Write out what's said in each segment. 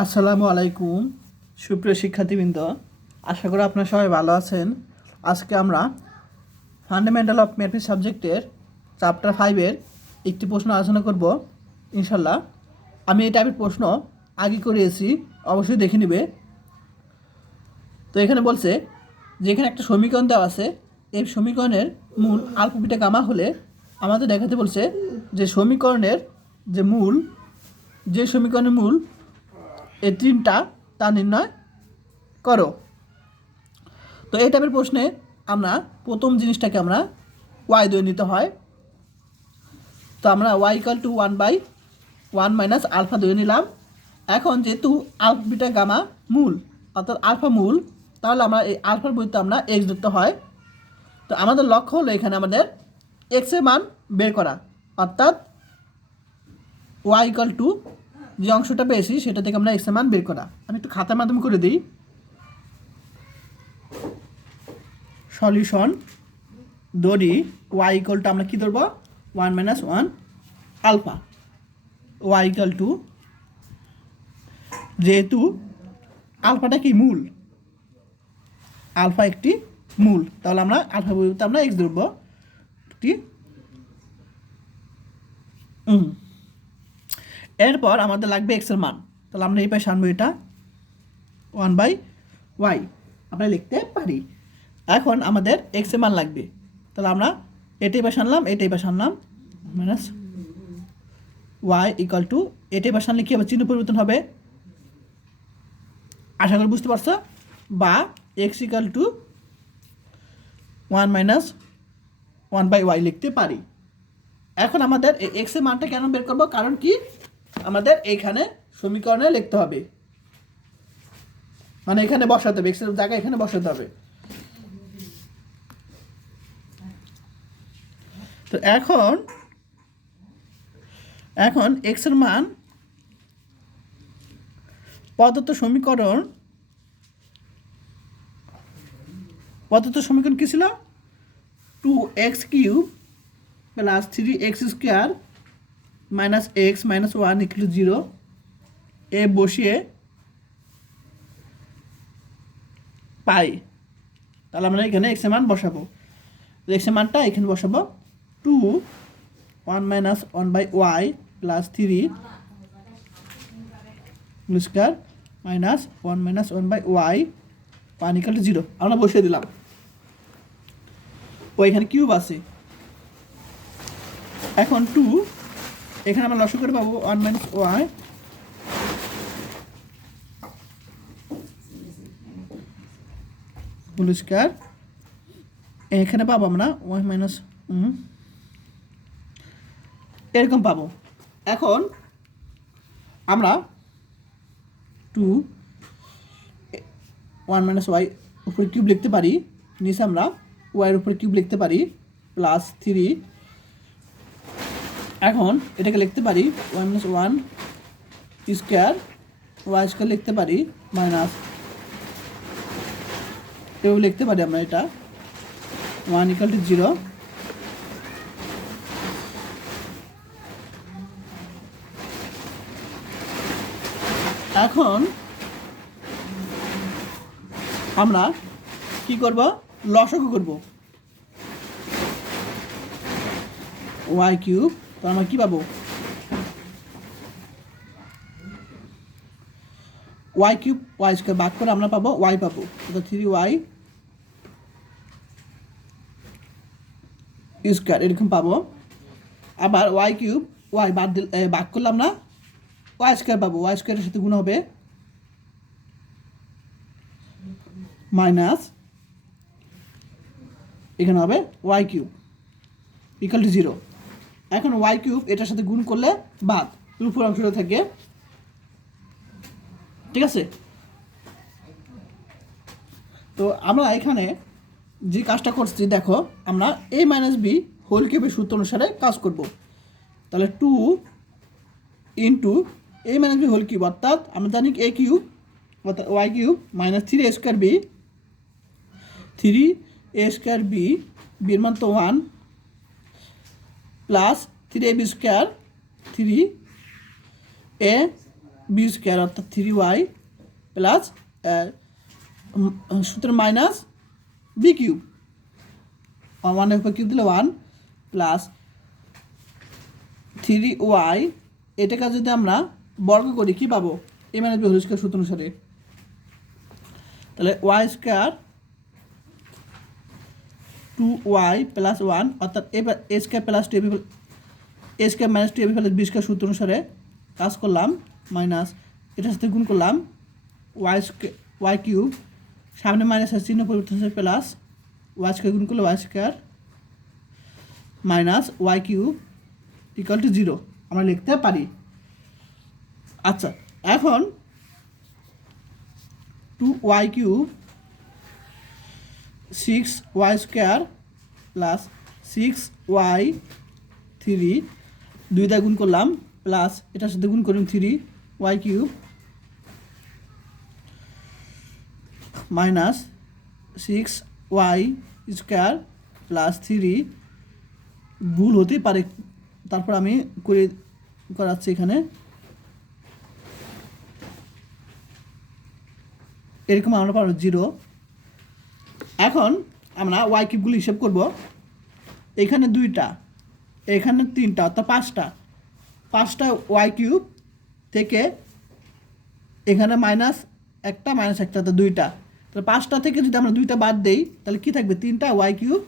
আসসালামু আলাইকুম সুপ্রিয় শিক্ষার্থীবৃন্দ, আশা করি আপনারা সবাই ভালো আছেন। আজকে আমরা ফান্ডামেন্টাল অফ ম্যাথমেটিক্স সাবজেক্টের চ্যাপ্টার 5-এর একটি প্রশ্ন আলোচনা করব ইনশাল্লাহ। আমি এই টাইপের প্রশ্ন আগে করিয়েছি, অবশ্যই দেখে নেবে। তো এখানে বলছে যে এখানে একটা সমীকরণ দেওয়া আছে, এই সমীকরণের মূল আলফা বিটা গামা হলে আমাদের দেখাতে বলছে যে সমীকরণের যে সমীকরণের মূল এই তিনটা তা নির্ণয় করো। তো এই টাইপের প্রশ্নে আমরা প্রথম জিনিসটাকে আমরা ওয়াই ধরে নিতে হয়। তো আমরা Y equal to 1/1 minus alpha ধরে নিলাম। এখন যেহেতু আলফা বিটা গামা মূল অর্থাৎ আলফা মূল, তাহলে আমরা এই আলফার বইতে আমরা এক্স ধরতে হয়। তো আমাদের লক্ষ্য হলো এখানে আমাদের এক্সের মান বের করা, অর্থাৎ ওয়াই ইকাল টু যে অংশটা পেয়েছি সেটা থেকে আমরা এক্সের মান বের করা। আমি একটু খাতার মাধ্যমে করে দিই। সলিউশন ধরি ওয়াই ইকাল টু আমরা কী ধরবো 1 - 1 আলফা। ওয়াই ইকাল টু, যেহেতু আলফাটা কি মূল, আলফা একটি মূল, তাহলে আমরা আলফা বলতে আমরা এক্স ধরবো একটি। এরপর আমাদের লাগবে এক্সের মান, তাহলে আমরা এই পাশে আনবো এটা 1/y আমরা লিখতে পারি। এখন আমাদের এক্সের মান লাগবে, তাহলে আমরা এটাই পাশে আনলাম মাইনাস ওয়াই ইকাল টু এটাই পাশে আনলে কী হবে, চিহ্ন পরিবর্তন হবে, আশা করি বুঝতে পারছো। বা এক্স ইকাল টু 1 - 1/y লিখতে পারি। এখন আমাদের এই এক্সের মানটা কেন বের করবো, কারণ কি আমাদের এইখানে সমীকরণে লিখতে হবে, মানে এখানে বসাতে হবে, এক্সের জায়গায় এখানে বসাতে হবে। তো এখন এক্সের মান প্রদত্ত সমীকরণ কী ছিল, 2x³ plus 3x² minus x minus 1 equal 0 এ বসিয়ে পাই। তাহলে আমরা এখানে এক্সের মান বসাবো, এক্সের মানটা এখানে বসাবো 1 - 1/y plus 3 square minus 1 - 1/y 1 equal 0 আমরা বসিয়ে দিলাম। ও এখানে কিউব আছে, এখন 2 এখানে আমরা লসাগু করে পাবো 1 - y হোল স্কয়ার, এখানে পাবো আমরা y মাইনাস এরকম পাবো। এখন আমরা 1 - y উপরে কিউব লিখতে পারি, নিচে আমরা ওয়াইয়ের উপরে কিউব লিখতে পারি প্লাস 3। এখন এটাকে লিখতে পারি 1 - 1 স্কয়ার, ওয়াই স্কয়ার লিখতে পারি মাইনাস এও লিখতে পারি আমরা এটা 1 ইকুয়াল টু 0। এখন আমরা কি করব, লসাগু করব y³ তো আমরা কি পাবো y³ y স্কয়ার ভাগ করে আমরা পাবো y পাবো, তো 3y স্কয়ার এরকম পাবো। আবার y³ y ভাগ করলে আমরা y স্কয়ার পাবো, y স্কয়ারের সাথে গুণ হবে মাইনাস এখানে হবে y³ ইকুয়াল টু 0। এখন y³ এটার সাথে গুণ করলে বাদ উপর অংশটা থাকে, ঠিক আছে। তো আমরা এখানে যে কাজটা করছি দেখো, আমরা a - b হোল কিউবের সূত্র অনুসারে কাজ করব। তাহলে 2 into a - b whole cube, অর্থাৎ আমরা জানি a³ অর্থাৎ y³ minus 3a² b 3a² b বির মান তো 1 plus 3ab² 3a B square অর্থাৎ 3y প্লাস সূত্রের মাইনাস বি কিউব, 1 উপর কিউব দিলে 1 প্লাস 3y, এটাকে যদি আমরা বর্গ করি কী পাবো? A minus b whole square সূত্র অনুসারে। তাহলে ওয়াই স্কোয়ার 2y প্লাস 1 অর্থাৎ a square plus 2 a square minus 2 a b plus b square সূত্র অনুসারে কাজ করলাম, মাইনাস এটার সাথে গুণ করলাম ওয়াই কিউব, সামনে মাইনাসের চিহ্ন পরিবর্তন হচ্ছে প্লাস ওয়াই স্কোয়ার গুণ করলে Y square minus Y cube equal to 0 আমরা লিখতে পারি। আচ্ছা, এখন 2y cube 6y square plus 6y 3 দুইটা গুণ করলাম প্লাস এটার সাথে গুণ করলাম 3y cube minus 6y square plus 3, ভুল হতেই পারে, তারপর আমি করাচ্ছি এখানে এরকম আমরা পাবো 0। এখন আমরা ওয়াই কিউবগুলো হিসেব করব, এখানে 2টা, এখানে 3টা অর্থাৎ 5টা ওয়াই কিউব থেকে এখানে মাইনাস একটা অর্থাৎ 2টা, তাহলে 5টা থেকে যদি আমরা 2টা বাদ দেই তাহলে কী থাকবে? 3টা ওয়াই কিউব,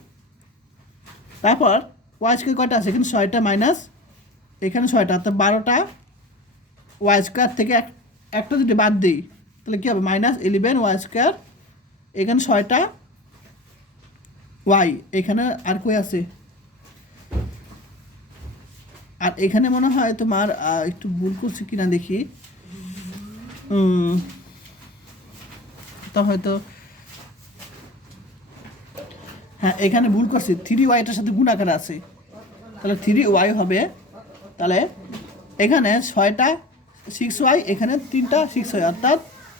তারপর ওয়াই স্কোয়ার কয়টা আছে? এখানে 6টা মাইনাস এখানে 6টা অর্থাৎ 12টা ওয়াই স্কোয়ার থেকে একটা যদি বাদ দিই তাহলে কী হবে? মাইনাস 11 ওয়াই স্কোয়ার, এখানে 6টা ওয়াই, এখানে আর কই আছে? আর এখানে মনে হয় তোমার একটু ভুল করছি কিনা দেখি, তা হয়তো হ্যাঁ এখানে ভুল করছি, 3y এটার সাথে গুণ আকারে আছে, তাহলে 3y হবে, তাহলে এখানে 6টা 6y, এখানে 3টা 6y অর্থাৎ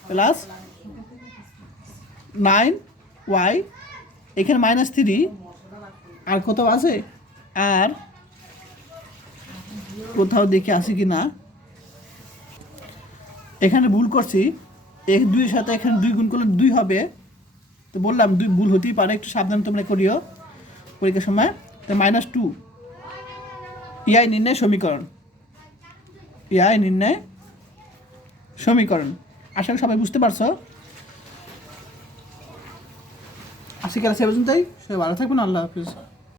প্লাস 9y, এখানে মাইনাস 3, আর কোথাও আছে? আর কোথাও দেখে আসি কি না, এখানে ভুল করছি, 2-এর সাথে এখানে 2 গুণ করলে 2 হবে, তো বললাম 2 ভুল হতেই পারে, একটু সাবধান তোমরা করিও পরীক্ষার সময়। তো -2 ইআই নির্ণয় সমীকরণ, আশা করি সবাই বুঝতে পারছো। আজকে ক্লাস এ পর্যন্তই, সবাই ভালো থাকবেন, আল্লাহ হাফিজ।